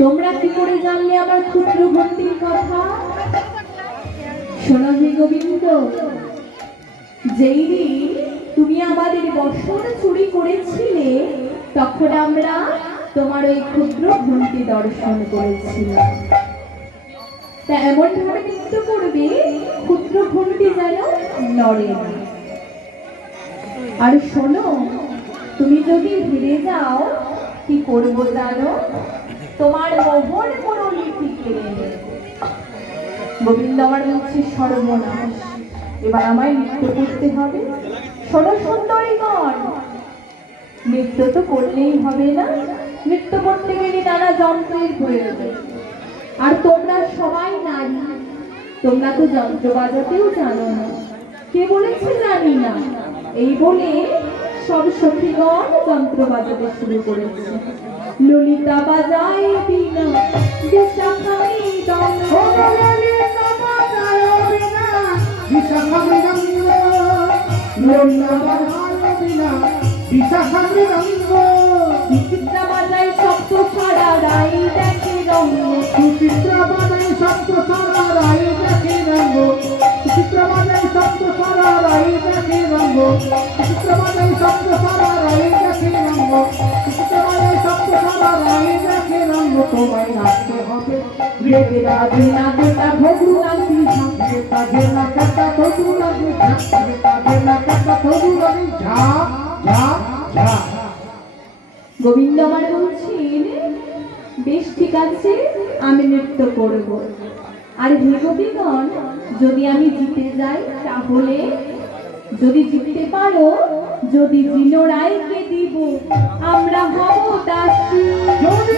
তোমরা কি করে জানলে আমার ক্ষুদ্র ভক্তির কথা? শোনো হে গোবিন্দ, যেই দিন তুমি আমাদের বসন চুরি করেছিলে তখন আমরা তোমার ওই ক্ষুদ্র ঘণ্টি দর্শন করেছিলাম। তা এমন ভাবে নৃত্য করবে ক্ষুদ্র ঘণ্টি যেন নড়ে না। আর শোনো, তুমি যদি হেরে যাও কি করবো জানো? তোমার মোহর মুরলী কেড়ে নেব। গোবিন্দ আমার বলছে সর্বনাশ, এবার আমায় নৃত্য করতে হবে। শোনো সুন্দরীগণ, নৃত্য তো করলেই হবে না, নৃত্য করতে গেলে নানা যন্ত্রের প্রয়োজন। আর তোমরা সবাই নারী, তোমরা তো যন্ত্র বাজাতেও জানো না। কে বলেছে জানি না, এই বলে সব সখীগণ যন্ত্র বাজাতে শুরু করেছে। ললিতা বাজায় বীণা, বিশাখাই দণ্ড, ললিতা বাজায় বীণা, বিশাখাই দণ্ড, ললিতা বাজায় বীণা, বিশাখাই দণ্ড, সুচিত্রা বাজায় সপ্ত ছাড়া রাই দেখে রঙ্গ, সুচিত্রা বাজায় সপ্ত ছাড়া রাই দেখে রঙ্গ, সুচিত্রা বাজায় সপ্ত ছাড়া রাই দেখে রঙ্গ, সুচিত্রা বাজায় সপ্ত ছাড়া রাই দেখে রঙ্গ, সুচিত্রা বাজায় সপ্ত ছাড়া রাই দেখে রঙ্গ। তোমায় নাচতে হবে রেগে রাগে না গোটা ভগু লাগি ঝাঁকে তাগে না কাটা ভগু লাগি ঝাঁকে তাগে না কাটা ভগু লাগি ঝা ঝা ঝা। গোবিন্দ আমার বলছেন বেশ ঠিক আছে, আমি নৃত্য করব। আর হে গোপীগণ, যদি আমি জিতে যাই তাহলে, যদি জিততে পারো, যদি জিনো রায়কে দিব আমরা হব দাসী, যদি